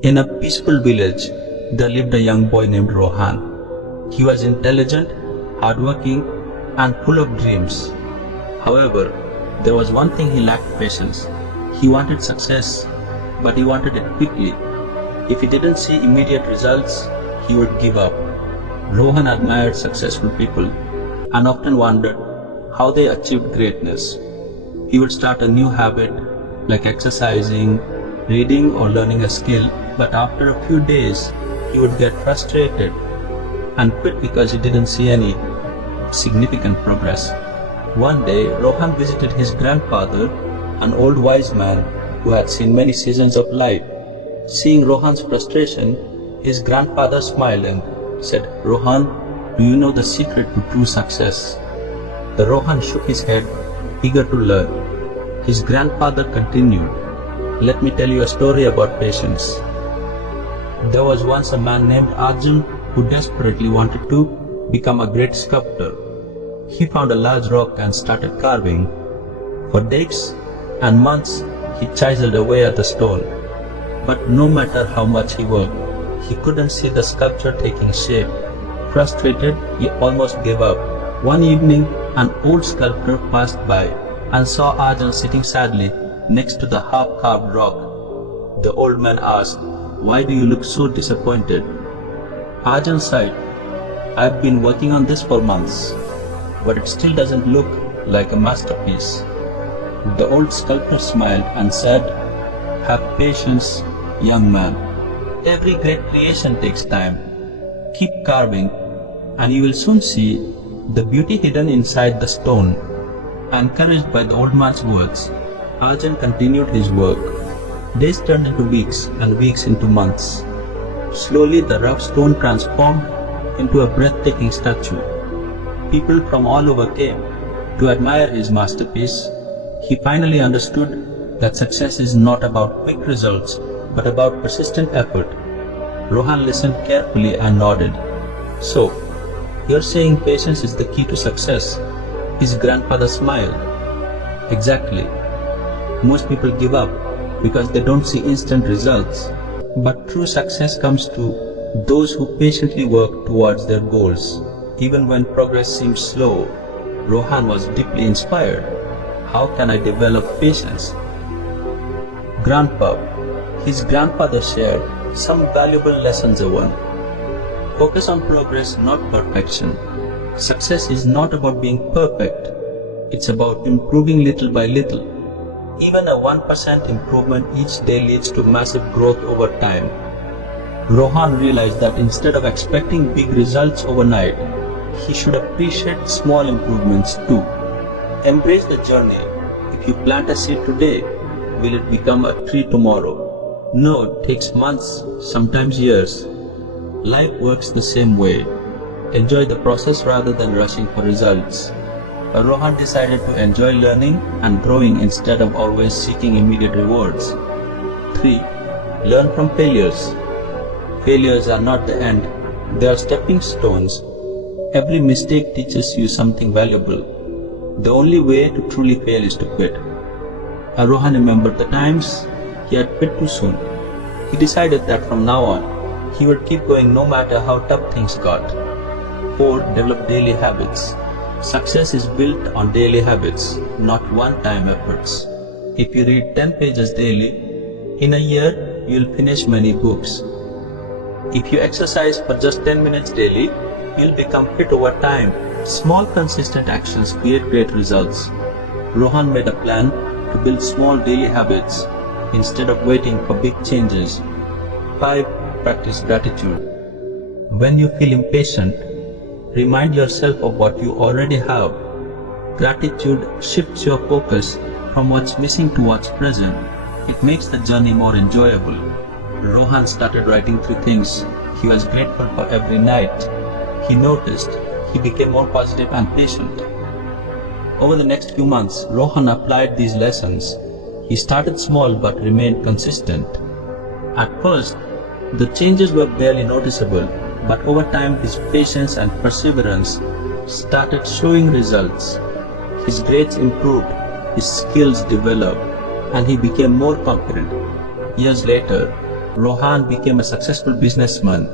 In a peaceful village, there lived a young boy named Rohan. He was intelligent, hardworking, and full of dreams. However, there was one thing: he lacked patience. He wanted success, but he wanted it quickly. If he didn't see immediate results, he would give up. Rohan admired successful people and often wondered how they achieved greatness. He would start a new habit like exercising, reading, or learning a skill, but after a few days he would get frustrated and quit because he didn't see any significant progress. One day, Rohan visited his grandfather, an old wise man who had seen many seasons of life. Seeing Rohan's frustration, his grandfather smiled and said, "Rohan, do you know the secret to true success?" The Rohan shook his head, eager to learn. His grandfather continued, "Let me tell you a story about patience. There was once a man named Arjun who desperately wanted to become a great sculptor. He found a large rock and started carving. For days and months, he chiseled away at the stone. But no matter how much he worked, he couldn't see the sculpture taking shape. Frustrated, he almost gave up. One evening, an old sculptor passed by and saw Arjun sitting sadly next to the half-carved rock. The old man asked, "Why do you look so disappointed?" Arjun sighed, "I've been working on this for months, but it still doesn't look like a masterpiece." The old sculptor smiled and said, "Have patience, young man. Every great creation takes time. Keep carving, and you will soon see the beauty hidden inside the stone." Encouraged by the old man's words, Arjun continued his work. Days turned into weeks and weeks into months. Slowly, the rough stone transformed into a breathtaking statue. People from all over came to admire his masterpiece. He finally understood that success is not about quick results, but about persistent effort. Rohan listened carefully and nodded. "So, you're saying patience is the key to success?" His grandfather smiled. "Exactly. Most people give up because they don't see instant results. But true success comes to those who patiently work towards their goals, even when progress seems slow." Rohan was deeply inspired. "How can I develop patience?" "Grandpa," his grandfather shared some valuable lessons. 1. Focus on progress, not perfection. Success is not about being perfect. It's about improving little by little. Even a 1% improvement each day leads to massive growth over time. Rohan realized that instead of expecting big results overnight, he should appreciate small improvements too. Embrace the journey. If you plant a seed today, will it become a tree tomorrow? No, it takes months, sometimes years. Life works the same way. Enjoy the process rather than rushing for results. Rohan decided to enjoy learning and growing instead of always seeking immediate rewards. 3. Learn from failures. Failures are not the end, they are stepping stones. Every mistake teaches you something valuable. The only way to truly fail is to quit. Rohan remembered the times he had quit too soon. He decided that from now on, he would keep going no matter how tough things got. 4. Develop daily habits. Success is built on daily habits, not one-time efforts. If you read 10 pages daily, in a year you'll finish many books. If you exercise for just 10 minutes daily, you'll become fit over time. Small consistent actions create great results. Rohan made a plan to build small daily habits instead of waiting for big changes. 5. Practice gratitude. When you feel impatient, remind yourself of what you already have. Gratitude shifts your focus from what's missing to what's present. It makes the journey more enjoyable. Rohan started writing 3 things he was grateful for every night. He noticed he became more positive and patient. Over the next few months, Rohan applied these lessons. He started small but remained consistent. At first, the changes were barely noticeable, but over time his patience and perseverance started showing results. His grades improved, his skills developed, and he became more confident. Years later, Rohan became a successful businessman,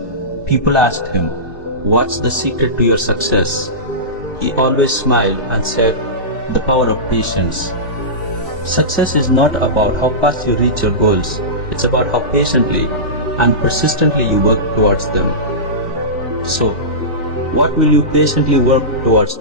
people asked him, "What's the secret to your success?" He always smiled and said, "The power of patience." Success is not about how fast you reach your goals, it's about how patiently and persistently you work towards them. So, what will you patiently work towards